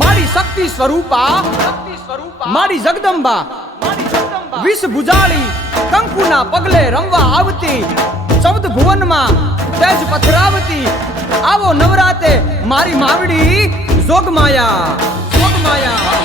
મારી શક્તિ સ્વરૂપા શક્તિ સ્વરૂપા મારી જગદંબા મારી જગદંબા. વિષ ભુજાળી કંકુના પગલે રમવા આવતી ચૌદ ભુવનમાં તેજ પથરાવતી આવો નવરાતે મારી માવડી જોગમાયા જોગમાયા.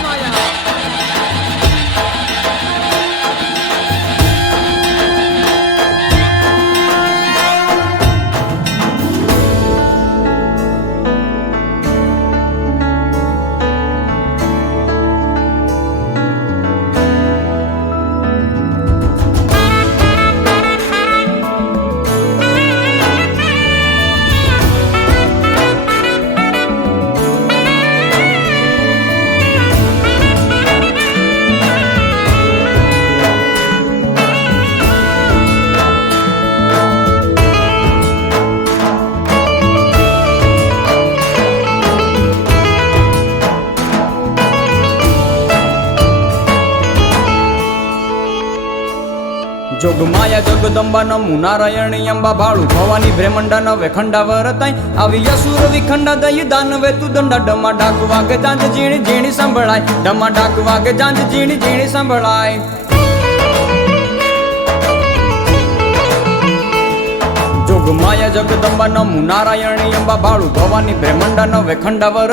જોગમાયા જગદંબા ન મુનારાયણી અંબા ભાળુ ભવાની બ્રહ્મંડા ન વેખંડા વરતાય. આવી અસુર વિખંડા દઈ દાનવે તું દંડા ડમા ડાક વાગે જાંજ ઝીણી ઝીણી સંભળાય. ડમા ડાક વાગે જાંજ ઝીણી ઝીણી સંભળાય. જોગમાયા જગદંબા નમુ નારાયણી અંબા ભાળુ ભવાની બ્રહ્મંડા ન વેખંડા વર